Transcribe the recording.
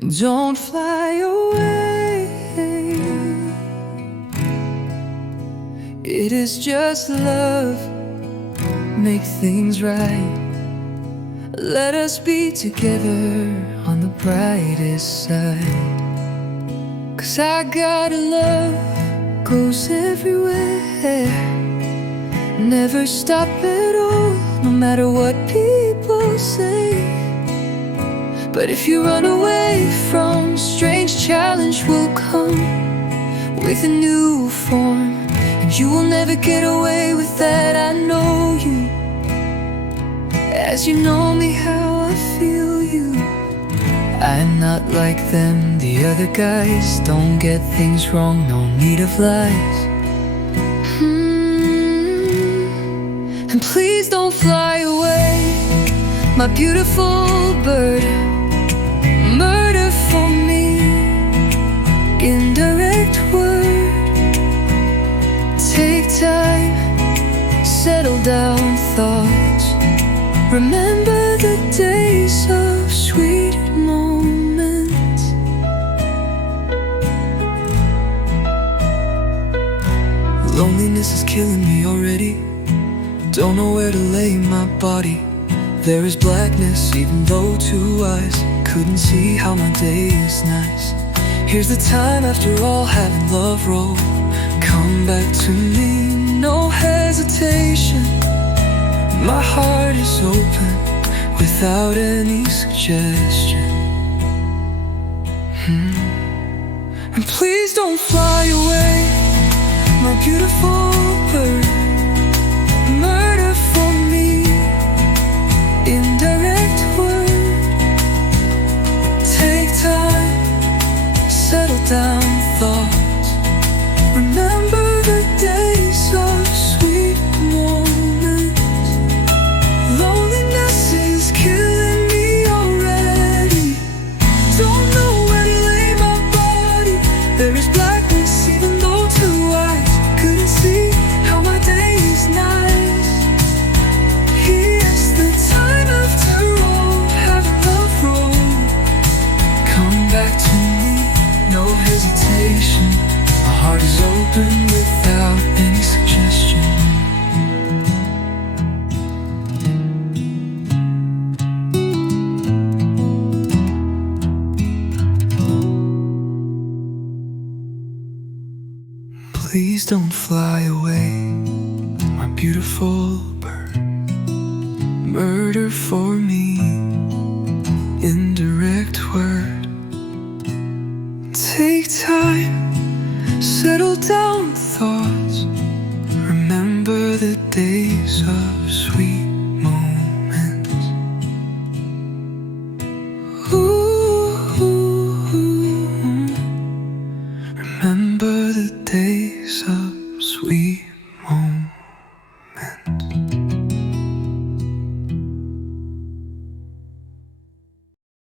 Don't fly away. It is just love, make things right. Let us be together on the brightest side. 'Cause I got a love goes everywhere, never stop at all, no matter what people say. But if you run away from strange challenge will come with a new form, and you will never get away with that. I know you as you know me, how I feel you. I'm not like them, the other guys. Don't get things wrong, no need of lies. And please don't fly away, my beautiful bird. Murder for me, indirect word. Take time, settle down thoughts. Remember the days of sweet moments. Loneliness is killing me already. Don't know where to lay my body. There is blackness, even though two eyes couldn't see how my day is nice. Here's the time after all, having love roll. Come back to me, no hesitation. My heart is open without any suggestion. And please don't fly away, my beautiful bird. Murder for me, indirect word. Take time, settle down thoughts. Remember the days of sweet moments. Loneliness is killing me already. Don't know where to lay my body. There is blackness, even though two eyes couldn't see how my day is nice. Here's the time after all, having love roll. Come back to me, no hesitation. My heart is open without any suggestion. Please don't fly away, my beautiful bird. Murder for me, indirect word. Take time, settle down thoughts. Remember the days of